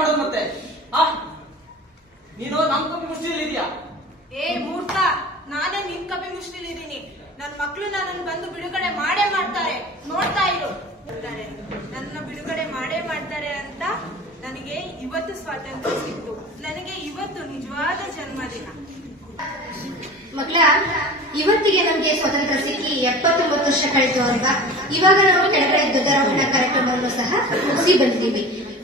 ಮಾಡೋದು ಮತ್ತೆ? ನೀನು ನಮ್ ಕಮ್ಮಿ ಮುಷ್ಟಿಲಿ ಇದೆಯಾ? ಏ ಮೂರ್ಖ, ನಾನೇ ನಿನ್ ಕಮ್ಮಿ ಮುಷ್ಟಿಲಿ ಇದೀನಿ. ನನ್ ಮಕ್ಳು ನನ್ನನ್ನು ಬಂದು ಬಿಡುಗಡೆ ಮಾಡೇ ಮಾಡ್ತಾರೆ, ನೋಡ್ತಾ ಇರು. ನನ್ನ ಬಿಡುಗಡೆ ಮಾಡೇ ಮಾಡ್ತಾರೆ ಅಂತ ನನಗೆ ಇವತ್ತು ಸ್ವಾತಂತ್ರ್ಯ ಸಿಕ್ತು. ನನಗೆ ಇವತ್ತು ನಿಜವಾದ ಜನ್ಮದಿನ. ಮಕ್ಕಳ, ಇವತ್ತಿಗೆ ನಮ್ಗೆ ಸ್ವಾತಂತ್ರ್ಯ ಸಿಕ್ಕಿ 79 ವರ್ಷ ಕಳೆದು ಅಲ್ವಾ. ಇವಾಗ ನಾವು ಕೆಳಗಡೆ ಧ್ವಜಾರೋಹಣ ಕಾರ್ಯಕ್ರಮವನ್ನು ಸಹ ಮುಗಿಸಿ ಬಂದಿದ್ದೀವಿ.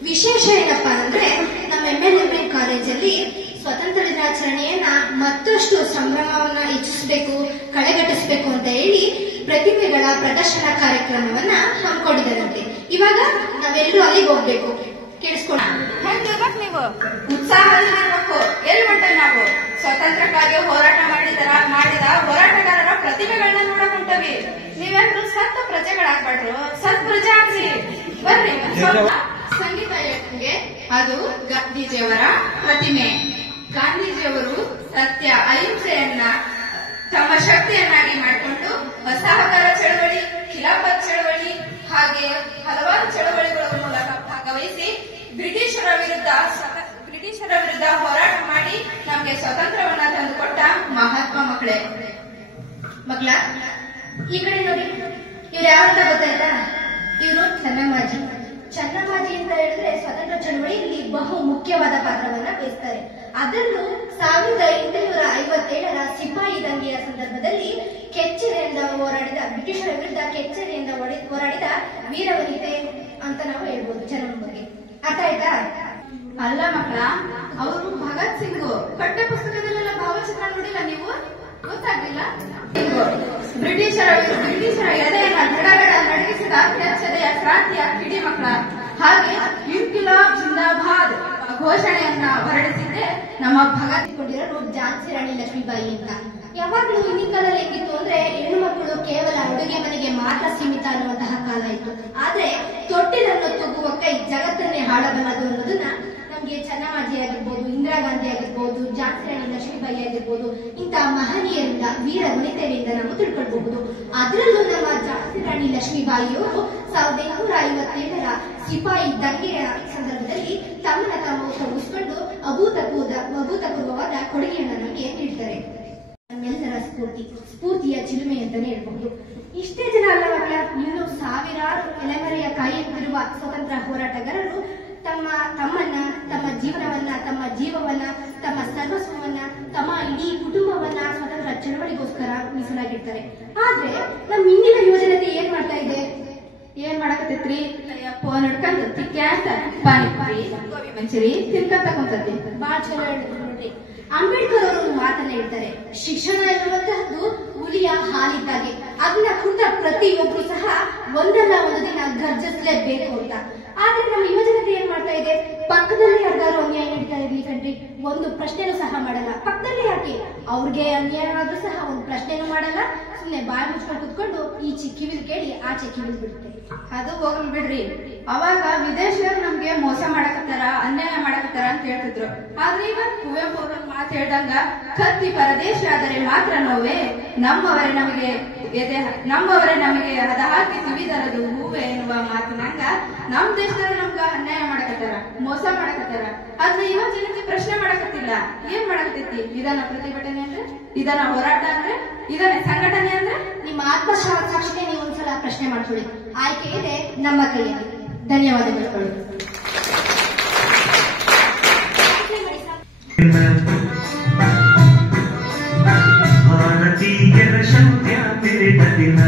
ವಿಶೇಷ ಏನಪ್ಪಾ ಅಂದ್ರೆ, ನಮ್ಮ MNMN ಕಾಲೇಜಲ್ಲಿ ಸ್ವತಂತ್ರ ದಿನಾಚರಣೆಯನ್ನ ಮತ್ತಷ್ಟು ಸಂಭ್ರಮವನ್ನ ಹೆಚ್ಚಿಸಬೇಕು, ಕಳೆಗಟ್ಟಿಸಬೇಕು ಅಂತ ಹೇಳಿ ಪ್ರತಿಭೆಗಳ ಪ್ರದರ್ಶನ ಕಾರ್ಯಕ್ರಮವನ್ನ ಹಮ್ಮಿಕೊಂಡಿದ್ದಾರಂತೆ. ಇವಾಗ ನಾವೆಲ್ಲರೂ ಅಲ್ಲಿಗೆ ಹೋಗ್ಬೇಕು. ಕೇಳಿಸ್ಕೊಂಡು ಹೆಂಗಿರ್ಬೇಕು ನೀವು? ಉತ್ಸಾಹದಲ್ಲಿರ್ಬೇಕು. ಎಲ್ಲಿ ಹೊಂಟೆ ನಾವು? ಸ್ವಾತಂತ್ರ್ಯಕ್ಕಾಗಿ ಹೋರಾಟ ಮಾಡಿದ ಹೋರಾಟಗಾರರ ಪ್ರತಿಭೆಗಳನ್ನ ನೋಡಕ್ ಹೊಂಟವಿ. ನೀವೆಲ್ಲರೂ ಸತ್ತ ಪ್ರಜೆಗಳಾಗ್ಬಾರ್ದು, ಸತ್ ಪ್ರಜೆ ಆಗ್ರಿ. ಬರ್ರಿ. ಸಂಗೀತ ಹೇಳ್ತಂಗೆ ಅದು ಗಾಂಧೀಜಿಯವರ ಪ್ರತಿಮೆ. ಗಾಂಧೀಜಿಯವರು ಸತ್ಯ ಅಹಿಂಸೆಯನ್ನ ತಮ್ಮ ಶಕ್ತಿಯನ್ನಾಗಿ ಮಾಡಿಕೊಂಡು ಅಸಹಕಾರ ಚಳವಳಿ, ಖಿಲಾಫತ್ ಚಳವಳಿ ಹಾಗೆ ಹಲವಾರು ಚಳವಳಿಗಳ ಮೂಲಕ ಭಾಗವಹಿಸಿ ಬ್ರಿಟಿಷರ ವಿರುದ್ಧ ಹೋರಾಟ ಮಾಡಿ ನಮ್ಗೆ ಸ್ವಾತಂತ್ರ್ಯವನ್ನ ತಂದುಕೊಟ್ಟ ಮಹಾತ್ಮ ಮಕ್ಕಳೇ. ಮಕ್ಕಳ, ಈ ಕಡೆ ನೋಡಿ, ಇವ್ರು ಯಾವಂತ ಗೊತ್ತಾಯ್ತಾ? ಇವರು ಚನ್ನಮ್ಮಾಜಿ. ಚನ್ನಮ್ಮಾಜಿ ಅಂತ ಹೇಳಿದ್ರೆ ಸ್ವಾತಂತ್ರ್ಯ ಚಳವಳಿಯಲ್ಲಿ ಬಹು ಮುಖ್ಯವಾದ ಪಾತ್ರವನ್ನ ವಹಿಸ್ತಾರೆ. ಅದರಲ್ಲೂ 1857ರ ಸಿಪಾಯಿ ದಂಗೆಯ ಸಂದರ್ಭದಲ್ಲಿ ಕೆಚ್ಚೆದೆಯಿಂದ ಹೋರಾಡಿದ, ಬ್ರಿಟಿಷರ ವಿರುದ್ಧ ಕೆಚ್ಚೆದೆಯಿಂದ ಹೋರಾಡಿದ ವೀರವನಿತೆ ಅಂತ ನಾವು ಹೇಳ್ಬೋದು ಚೆನ್ನಮ್ಮ ಬಗ್ಗೆ. ಅರ್ಥ ಆಯ್ತಾ? ಅಲ್ಲ ಮಕ್ಕಳ, ಅವರು ಭಗತ್ ಸಿಂಗ್. ಪಠ್ಯ ಪುಸ್ತಕದಲ್ಲೆಲ್ಲ ಭಾವಚಿತ್ರ ನೋಡಿಲ್ಲ ನೀವು? ಗೊತ್ತಾಗ್ಲಿಲ್ಲ? ಬ್ರಿಟಿಷರ ಎದೆಯನ್ನ ಗಡಗಡ ನಡಗಿಸಿದ ಕೆಚ್ಚೆದೆಯ ಕ್ರಾಂತಿಯ ಕಿಡಿ ಮಕ್ಕಳ. ಹಾಗೆ ಇನ್ಕಿಲಾಬ್ ಜಿಂದಾಬಾದ್ ಘೋಷಣೆಯನ್ನ ಹೊರಡಿಸಿದ್ದೆ ನಮ್ಮ ಭಗತ್ ಕೊಂಡಿರೋರು ಝಾನ್ಸಿ ರಾಣಿ ಲಕ್ಷ್ಮೀಬಾಯಿ ಅಂತ. ಯಾವಾಗ್ಲೂ ಹಿಂದಿನ ಕಾಲದಲ್ಲಿ ಹೇಗಿತ್ತು ಅಂದ್ರೆ, ಹೆಣ್ಣು ಮಕ್ಕಳು ಕೇವಲ ಅಡುಗೆ ಮನೆಗೆ ಮಾತ್ರ ಸೀಮಿತ ಅನ್ನುವಂತಹ ಕಾಲ ಇತ್ತು. ಆದ್ರೆ ತೊಟ್ಟಿಲನ್ನು ತೂಗುವ ಕೈ ಜಗತ್ತನ್ನೇ ಹಾಳಬಲ್ಲದು ಅನ್ನೋದನ್ನ ನಮ್ಗೆ ಚನ್ನಮ್ಮಾಜಿ ಆಗಿರ್ಬೋದು, ಇಂದಿರಾ ಗಾಂಧಿ ಆಗಿರ್ಬೋದು, ಝಾನ್ಸಿ ರಾಣಿ ಲಕ್ಷ್ಮೀಬಾಯಿ ಆಗಿರ್ಬೋದು, ಇಂತಹ ಮಹನೀಯರಿಂದ, ವೀರ ವನಿತೆಯರಿಂದ ನಾವು ತಿಳ್ಕೊಳ್ಬಹುದು. ಅದರಲ್ಲೂ ನಮ್ಮ ಝಾನ್ಸಿ ರಾಣಿ ಲಕ್ಷ್ಮೀಬಾಯಿಯವರು 1857ರ ಸಿಪಾಯಿ ದಂಗೆಯ ಸಂದರ್ಭದಲ್ಲಿ ತಮ್ಮನ್ನ ತಾವು ತೊಡಗಿಸಿಕೊಂಡು ಅಭೂತಪೂರ್ವವಾದ ಕೊಡುಗೆಯನ್ನು ನಮಗೆ ನೀಡ್ತಾರೆ. ನಮ್ಮೆಲ್ಲರ ಸ್ಫೂರ್ತಿಯ ಚಿಲುಮೆ ಅಂತಾನೆ ಹೇಳ್ಬಹುದು. ಇಷ್ಟೇ ಜನ ಅಲ್ಲ ಮಕ್ಕಳ, ಇನ್ನು ಸಾವಿರಾರು ತಲೆಮರೆಯ ಕಾಯುತ್ತಿರುವ ಸ್ವತಂತ್ರ ಹೋರಾಟಗಾರರು ತಮ್ಮನ್ನ, ತಮ್ಮ ಜೀವನವನ್ನ, ತಮ್ಮ ಜೀವವನ್ನ, ತಮ್ಮ ಸರ್ವಸ್ವವನ್ನ, ತಮ್ಮ ಇಡೀ ಕುಟುಂಬವನ್ನ ಸ್ವತಂತ್ರ ಚಳವಳಿಗೋಸ್ಕರ ಮೀಸಲಾಗಿರ್ತಾರೆ. ಆದ್ರೆ ನಮ್ಮ ಇಂದಿನ ಯುವಜನತೆ ಏನ್ ಮಾಡ್ತಾ ಇದೆ? ಏನ್ ಮಾಡಕತ್ತೈತ್ರಿ? ಫೋನ್ ಹಿಡ್ಕೊಂಡು ತಿಕ್ಕ್ಯಾತ ಪಾನಿಪುರಿ, ಗೋಬಿ ಮಂಚೂರಿ ತಿನ್ಕೊಂತ ಕುಂತತಿ. ಬಾಳ್ ಚಲೋ ಹೇಳಿದ್ರು ನೋಡ್ರಿ. ಅಂಬೇಡ್ಕರ್ ಅವರು ಒಂದು ಮಾತನ್ನ ಹೇಳ್ತಾರೆ, ಶಿಕ್ಷಣ ಎನ್ನುವಂತಹದ್ದು ಹುಲಿಯ ಹಾಲಿದ್ದಾಗೆ. ಅದನ್ನ ಕುಂತ ಪ್ರತಿಯೊಬ್ರು ಸಹ ಒಂದಲ್ಲ ಒಂದು ದಿನ ಗರ್ಜಿಸಲೇಬೇಕು ಅಂತ. ಆದ್ರೆ ನಮ್ಮ ಯುವಜನತೆ ಏನ್ ಮಾಡ್ತಾ ಇದೆ? ಪಕ್ಕದಲ್ಲಿ ಯಾರಿಗಾರು ಅನ್ಯಾಯ ನಡೀತಾ ಇರ್ಲಿ ಕಣ್ರಿ, ಒಂದು ಪ್ರಶ್ನೆನೂ ಸಹ ಮಾಡಲ್ಲ. ಪಕ್ಕದಲ್ಲಿ ಯಾಕೆ ಅವ್ರಿಗೆ ಅನ್ಯಾಯ ಆದ್ರೂ ಸಹ ಒಂದು ಪ್ರಶ್ನೆನೂ ಮಾಡಲ್ಲ. ಸುಮ್ನೆ ಬಾಯಿ ಮುಚ್ಕೊಂಡು ಕುತ್ಕೊಂಡು ಈಚೆ ಕಿವಿಲ್ ಕೇಳಿ ಆಚೆ ಕಿವಿಲ್ ಬಿಡುತ್ತೆ. ಅದು ಹೋಗ್ಲಿ ಬಿಡ್ರಿ. ಅವಾಗ ವಿದೇಶಿಯರು ನಮ್ಗೆ ಮೋಸ ಮಾಡಕತ್ತಾರ, ಅನ್ಯಾಯ ಮಾಡಕತ್ತಾರ ಅಂತ ಹೇಳ್ತಿದ್ರು. ಆದ್ರೆ ಈಗ ಕುವೆಂಪು ಅವ್ರ ಮಾತು ಹೇಳ್ದಂಗ, ಕತ್ತಿ ಪರದೇಶ ಆದರೆ ಮಾತ್ರ ನೋವೇ, ನಮ್ಮವರೇ ನಮಗೆ ಹದ ಹಾಕಿ ತುಳಿದರದು ಹೂವೆ ಎನ್ನುವ ಮಾತಿನಂಗ ನಮ್ ದೇಶದಲ್ಲಿ ನಮ್ಗ ಅನ್ಯಾಯ ಮಾಡಕತ್ತಾರ, ಮೋಸ ಮಾಡಕತ್ತಾರ. ಆದ್ರೆ ಇವಾಗ ಜನತೆ ಪ್ರಶ್ನೆ ಮಾಡಕತ್ತಿಲ್ಲ. ಏನ್ ಮಾಡಕತ್ತೈತಿ? ಇದನ್ನ ಪ್ರತಿಭಟನೆ ಅಂದ್ರೆ, ಇದನ್ನ ಹೋರಾಟ ಅಂದ್ರೆ, ಇದನ್ನ ಸಂಘಟನೆ ಅಂದ್ರೆ? ನಿಮ್ಮ ಆತ್ಮಸಾಕ್ಷಿಗೆ ನೀವು ಒಂದ್ಸಲ ಪ್ರಶ್ನೆ ಮಾಡ್ಕೊಳ್ಳಿ. ಆಯ್ಕೆ ಇದೆ ನಮ್ಮ ಕೈಯಲ್ಲಿ. ಧನ್ಯವಾದಗಳು. ಭಾರತೀಯರ ಶೌರ್ಯ ಮೆರೆದ ದಿನ